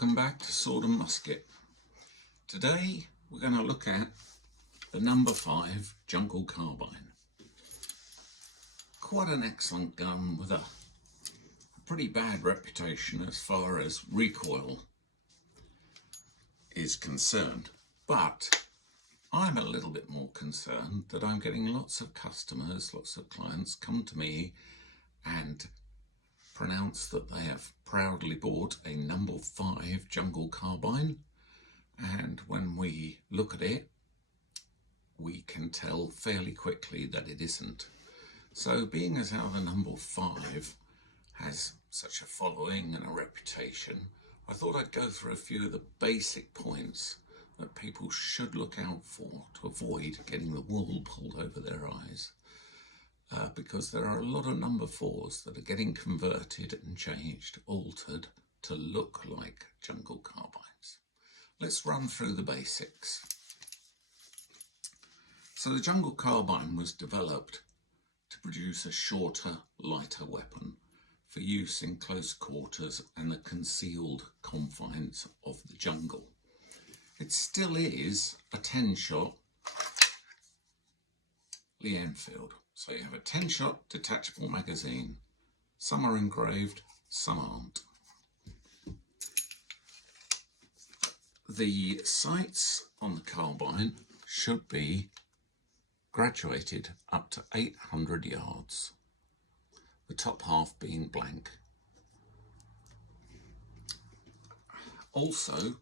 Welcome back to Sword and Musket. Today we're going to look at the number 5 Jungle Carbine. Quite an excellent gun with a pretty bad reputation as far as recoil is concerned, but I'm a little bit more concerned that I'm getting lots of customers, lots of clients come to me and pronounce that they have proudly bought a number 5 Jungle Carbine, and when we look at it we can tell fairly quickly that it isn't. So being as how the number 5 has such a following and a reputation, I thought I'd go through a few of the basic points that people should look out for to avoid getting the wool pulled over their eyes. Because there are a lot of number 4s that are getting converted and changed, altered to look like Jungle Carbines. Let's run through the basics. So the Jungle Carbine was developed to produce a shorter, lighter weapon for use in close quarters and the concealed confines of the jungle. It still is a 10-shot Lee Enfield. So you have a 10-shot detachable magazine. Some are engraved, some aren't. The sights on the carbine should be graduated up to 800 yards, the top half being blank. Also,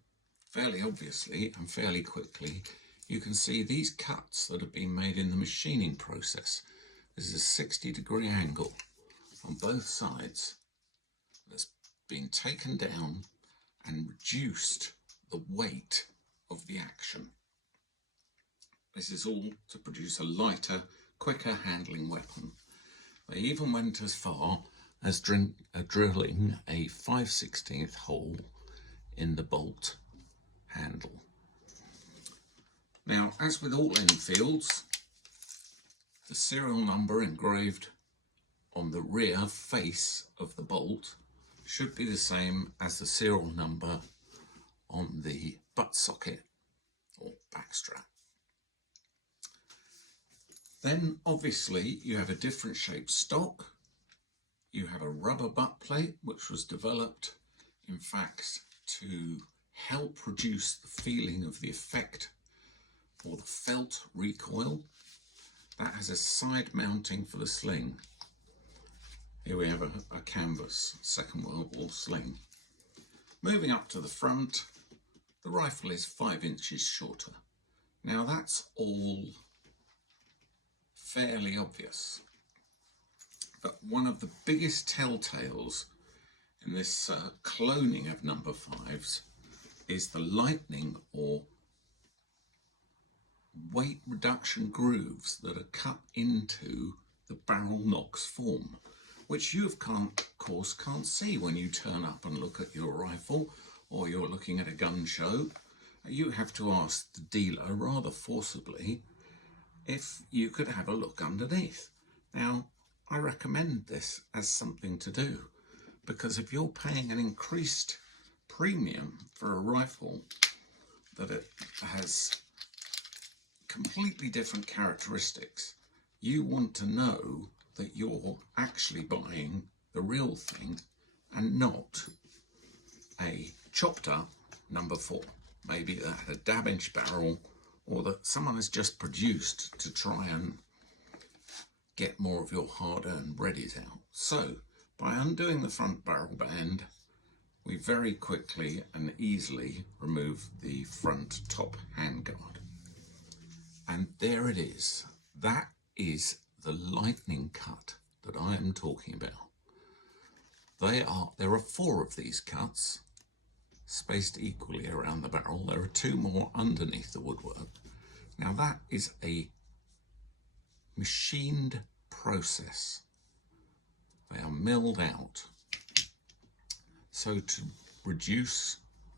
fairly obviously and fairly quickly, you can see these cuts that have been made in the machining process. This is a 60-degree angle on both sides that's been taken down and reduced the weight of the action. This is all to produce a lighter, quicker handling weapon. They even went as far as drilling a 5/16 hole in the bolt handle. Now, as with all Enfields, the serial number engraved on the rear face of the bolt should be the same as the serial number on the butt socket or back strap. Then obviously you have a different shaped stock. You have a rubber butt plate which was developed in fact to help reduce the feeling of the effect or the felt recoil. That has a side mounting for the sling. Here we have a canvas Second World War sling. Moving up to the front, the rifle is 5 inches shorter. Now that's all fairly obvious, but one of the biggest telltales in this cloning of number 5s is the lightning or weight reduction grooves that are cut into the barrel nocks form, which you of course can't see when you turn up and look at your rifle or you're looking at a gun show. You have to ask the dealer rather forcibly if you could have a look underneath. Now, I recommend this as something to do, because if you're paying an increased premium for a rifle that it has completely different characteristics, you want to know that you're actually buying the real thing and not a chopped up number 4. Maybe that had a damaged barrel, or that someone has just produced to try and get more of your hard-earned breadies out. So by undoing the front barrel band, we very quickly and easily remove the front top handguard. And there it is. That is the lightning cut that I am talking about. There are 4 of these cuts spaced equally around the barrel. There are 2 more underneath the woodwork. Now that is a machined process. They are milled out so to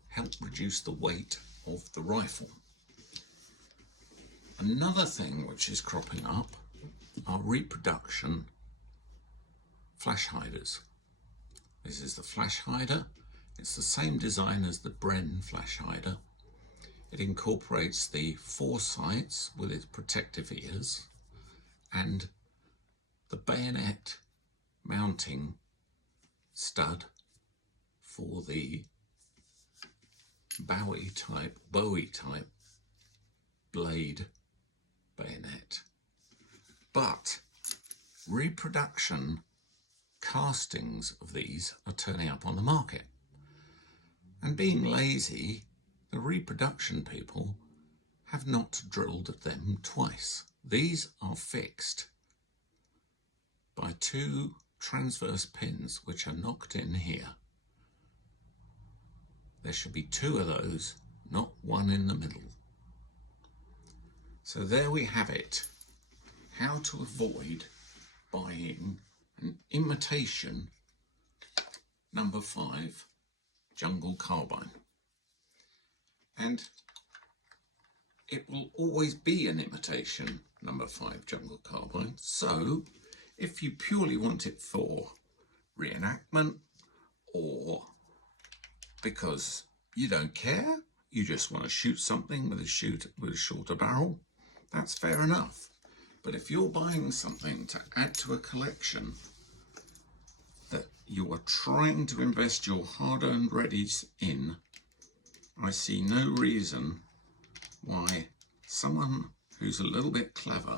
help reduce the weight of the rifle. Another thing which is cropping up are reproduction flash hiders. This is the flash hider. It's the same design as the Bren flash hider. It incorporates the 4 sights with its protective ears and the bayonet mounting stud for the Bowie type blade bayonet. But reproduction castings of these are turning up on the market. And being lazy, the reproduction people have not drilled them twice. These are fixed by 2 transverse pins which are knocked in here. There should be 2 of those, not 1 in the middle. So there we have it. How to avoid buying an imitation number 5 Jungle Carbine. And it will always be an imitation number 5 Jungle Carbine. So if you purely want it for reenactment, or because you don't care, you just want to shoot something with a shorter barrel, that's fair enough. But if you're buying something to add to a collection that you are trying to invest your hard-earned readies in, I see no reason why someone who's a little bit clever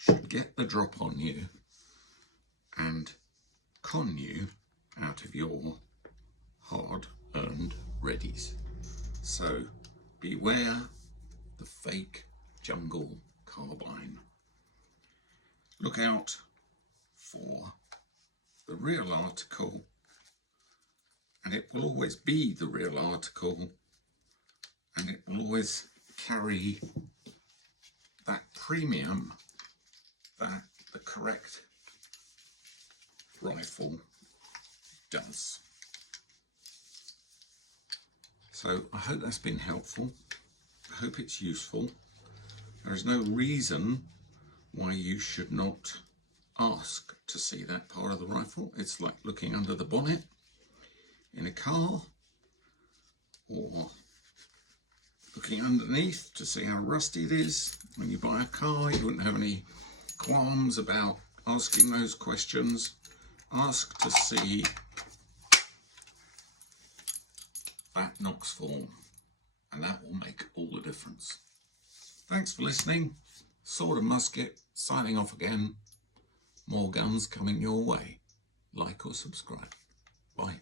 should get the drop on you and con you out of your hard-earned readies. So beware the fake Jungle Carbine. Look out for the real article, and it will always be the real article, and it will always carry that premium that the correct rifle does. So I hope that's been helpful. I hope it's useful. There is no reason why you should not ask to see that part of the rifle. It's like looking under the bonnet in a car, or looking underneath to see how rusty it is. When you buy a car, you wouldn't have any qualms about asking those questions. Ask to see that Knox form, and that will make all the difference. Thanks for listening. Sword and Musket signing off again. More guns coming your way. Like or subscribe. Bye.